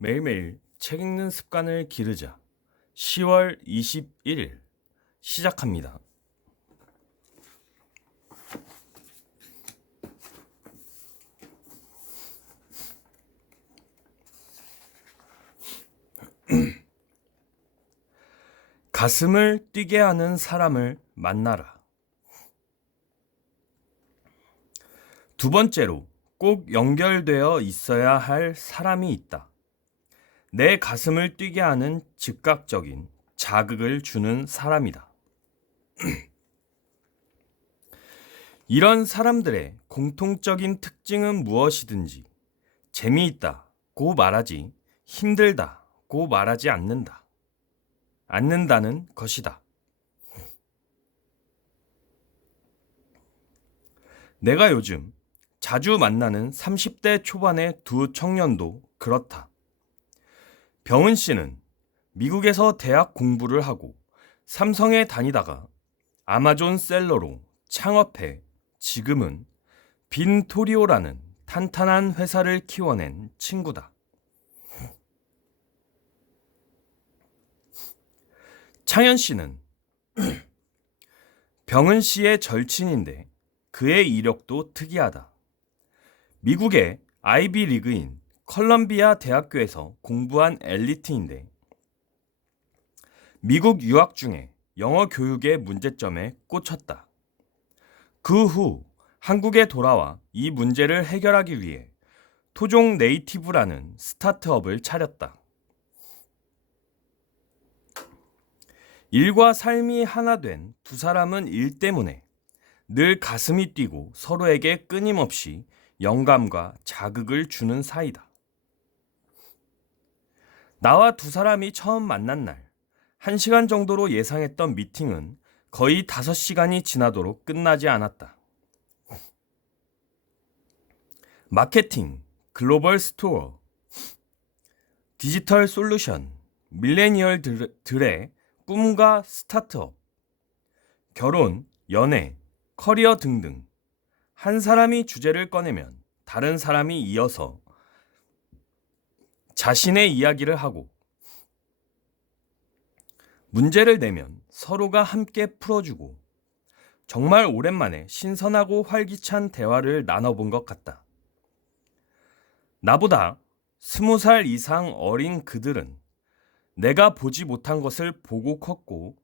매일매일 책 읽는 습관을 기르자. 10월 21일 시작합니다. 가슴을 뛰게 하는 사람을 만나라. 두 번째로 꼭 연결되어 있어야 할 사람이 있다. 내 가슴을 뛰게 하는 즉각적인 자극을 주는 사람이다. 이런 사람들의 공통적인 특징은 무엇이든지 재미있다고 말하지 힘들다고 말하지 않는다는 것이다. 내가 요즘 자주 만나는 30대 초반의 두 청년도 그렇다. 병은 씨는 미국에서 대학 공부를 하고 삼성에 다니다가 아마존 셀러로 창업해 지금은 빈토리오라는 탄탄한 회사를 키워낸 친구다. 창현 씨는 병은 씨의 절친인데 그의 이력도 특이하다. 미국의 아이비 리그인 컬럼비아 대학교에서 공부한 엘리트인데 미국 유학 중에 영어 교육의 문제점에 꽂혔다. 그 후 한국에 돌아와 이 문제를 해결하기 위해 토종 네이티브라는 스타트업을 차렸다. 일과 삶이 하나 된 두 사람은 일 때문에 늘 가슴이 뛰고 서로에게 끊임없이 영감과 자극을 주는 사이다. 나와 두 사람이 처음 만난 날, 1시간 정도로 예상했던 미팅은 거의 5시간이 지나도록 끝나지 않았다. 마케팅, 글로벌 스토어, 디지털 솔루션, 밀레니얼들의 꿈과 스타트업, 결혼, 연애, 커리어 등등 한 사람이 주제를 꺼내면 다른 사람이 이어서 자신의 이야기를 하고 문제를 내면 서로가 함께 풀어주고 정말 오랜만에 신선하고 활기찬 대화를 나눠본 것 같다. 나보다 20살 이상 어린 그들은 내가 보지 못한 것을 보고 컸고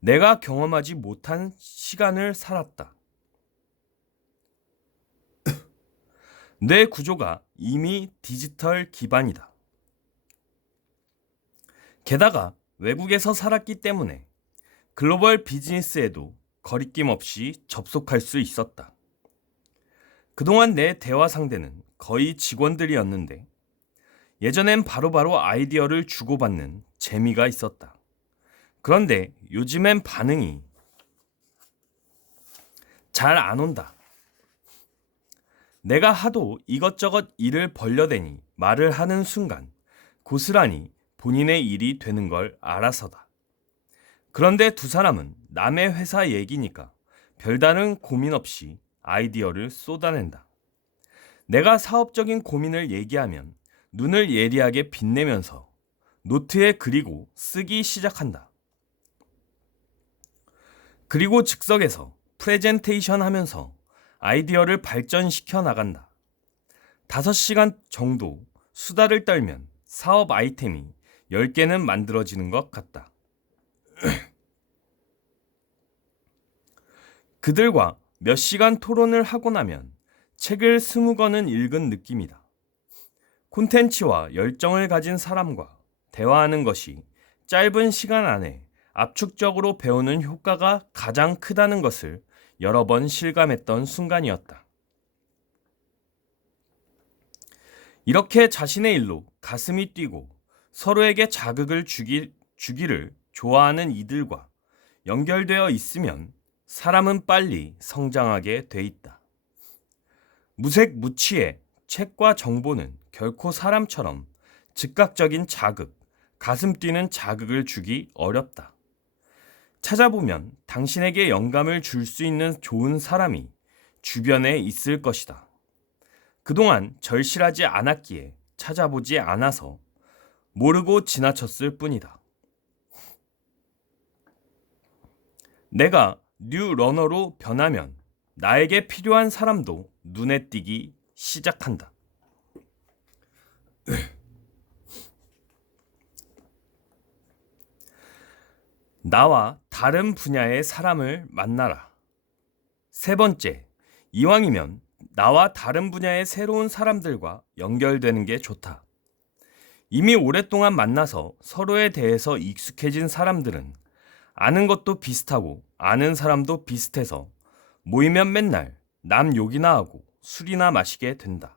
내가 경험하지 못한 시간을 살았다. 뇌 구조가 이미 디지털 기반이다. 게다가 외국에서 살았기 때문에 글로벌 비즈니스에도 거리낌 없이 접속할 수 있었다. 그동안 내 대화 상대는 거의 직원들이었는데 예전엔 바로바로 아이디어를 주고받는 재미가 있었다. 그런데 요즘엔 반응이 잘 안 온다. 내가 하도 이것저것 일을 벌려대니 말을 하는 순간 고스란히 본인의 일이 되는 걸 알아서다. 그런데 두 사람은 남의 회사 얘기니까 별다른 고민 없이 아이디어를 쏟아낸다. 내가 사업적인 고민을 얘기하면 눈을 예리하게 빛내면서 노트에 그리고 쓰기 시작한다. 그리고 즉석에서 프레젠테이션 하면서 아이디어를 발전시켜 나간다. 5시간 정도 수다를 떨면 사업 아이템이 10개는 만들어지는 것 같다. 그들과 몇 시간 토론을 하고 나면 책을 20권은 읽은 느낌이다. 콘텐츠와 열정을 가진 사람과 대화하는 것이 짧은 시간 안에 압축적으로 배우는 효과가 가장 크다는 것을 여러 번 실감했던 순간이었다. 이렇게 자신의 일로 가슴이 뛰고 서로에게 자극을 주기를 좋아하는 이들과 연결되어 있으면 사람은 빨리 성장하게 돼 있다. 무색무취의 책과 정보는 결코 사람처럼 즉각적인 자극, 가슴 뛰는 자극을 주기 어렵다. 찾아보면 당신에게 영감을 줄 수 있는 좋은 사람이 주변에 있을 것이다. 그동안 절실하지 않았기에 찾아보지 않아서 모르고 지나쳤을 뿐이다. 내가 뉴 러너로 변하면 나에게 필요한 사람도 눈에 띄기 시작한다. 나와 다른 분야의 사람을 만나라. 세 번째, 이왕이면 나와 다른 분야의 새로운 사람들과 연결되는 게 좋다. 이미 오랫동안 만나서 서로에 대해서 익숙해진 사람들은 아는 것도 비슷하고 아는 사람도 비슷해서 모이면 맨날 남 욕이나 하고 술이나 마시게 된다.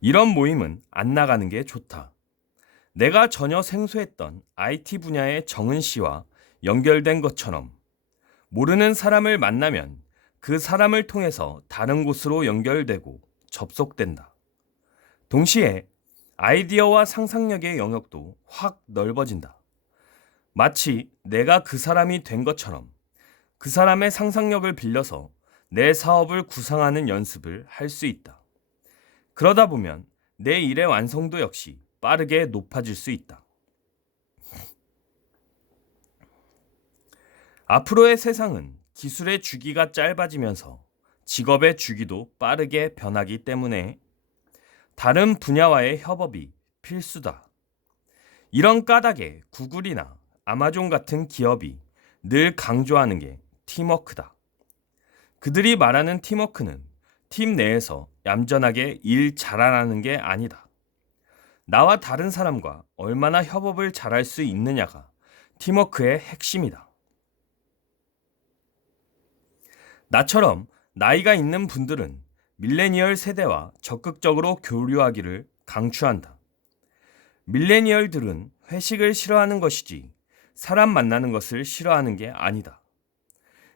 이런 모임은 안 나가는 게 좋다. 내가 전혀 생소했던 IT 분야의 정은 씨와 연결된 것처럼 모르는 사람을 만나면 그 사람을 통해서 다른 곳으로 연결되고 접속된다. 동시에 아이디어와 상상력의 영역도 확 넓어진다. 마치 내가 그 사람이 된 것처럼 그 사람의 상상력을 빌려서 내 사업을 구상하는 연습을 할 수 있다. 그러다 보면 내 일의 완성도 역시 빠르게 높아질 수 있다. 앞으로의 세상은 기술의 주기가 짧아지면서 직업의 주기도 빠르게 변하기 때문에 다른 분야와의 협업이 필수다. 이런 까닭에 구글이나 아마존 같은 기업이 늘 강조하는 게 팀워크다. 그들이 말하는 팀워크는 팀 내에서 얌전하게 일 잘하라는 게 아니다. 나와 다른 사람과 얼마나 협업을 잘할 수 있느냐가 팀워크의 핵심이다. 나처럼 나이가 있는 분들은 밀레니얼 세대와 적극적으로 교류하기를 강추한다. 밀레니얼들은 회식을 싫어하는 것이지 사람 만나는 것을 싫어하는 게 아니다.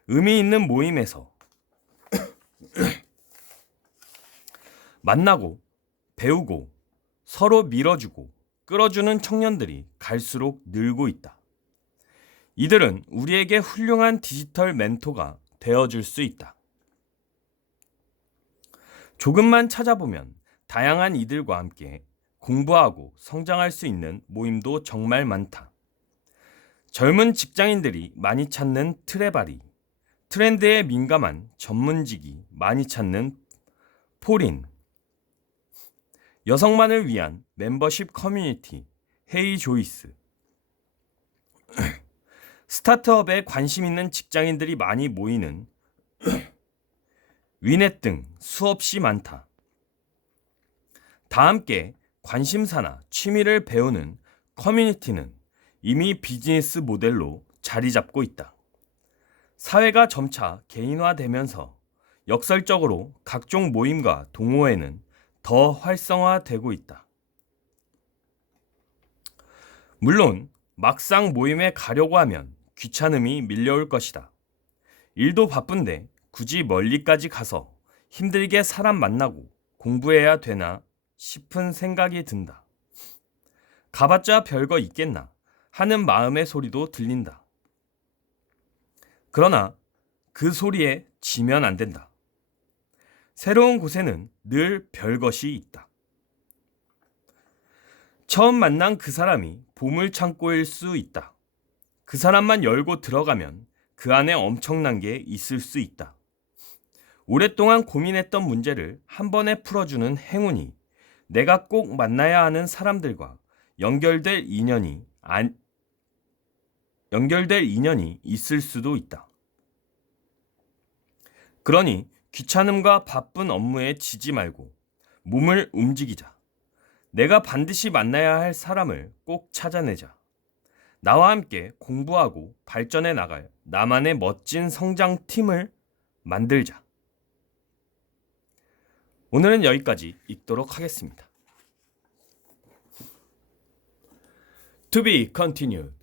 의미 있는 모임에서 만나고 배우고 서로 밀어주고 끌어주는 청년들이 갈수록 늘고 있다. 이들은 우리에게 훌륭한 디지털 멘토가 되어줄 수 있다. 조금만 찾아보면 다양한 이들과 함께 공부하고 성장할 수 있는 모임도 정말 많다. 젊은 직장인들이 많이 찾는 트레바리, 트렌드에 민감한 전문직이 많이 찾는 포린, 여성만을 위한 멤버십 커뮤니티 헤이 조이스, 스타트업에 관심 있는 직장인들이 많이 모이는 위넷 등 수없이 많다. 다 함께 관심사나 취미를 배우는 커뮤니티는 이미 비즈니스 모델로 자리 잡고 있다. 사회가 점차 개인화되면서 역설적으로 각종 모임과 동호회는 더 활성화되고 있다. 물론 막상 모임에 가려고 하면 귀찮음이 밀려올 것이다. 일도 바쁜데 굳이 멀리까지 가서 힘들게 사람 만나고 공부해야 되나 싶은 생각이 든다. 가봤자 별거 있겠나 하는 마음의 소리도 들린다. 그러나 그 소리에 지면 안 된다. 새로운 곳에는 늘 별것이 있다. 처음 만난 그 사람이 보물창고일 수 있다. 그 사람만 열고 들어가면 그 안에 엄청난 게 있을 수 있다. 오랫동안 고민했던 문제를 한 번에 풀어주는 행운이 내가 꼭 만나야 하는 사람들과 연결될 인연이 있을 수도 있다. 그러니 귀찮음과 바쁜 업무에 지지 말고 몸을 움직이자. 내가 반드시 만나야 할 사람을 꼭 찾아내자. 나와 함께 공부하고 발전해 나갈 나만의 멋진 성장팀을 만들자. 오늘은 여기까지 읽도록 하겠습니다. To be continued.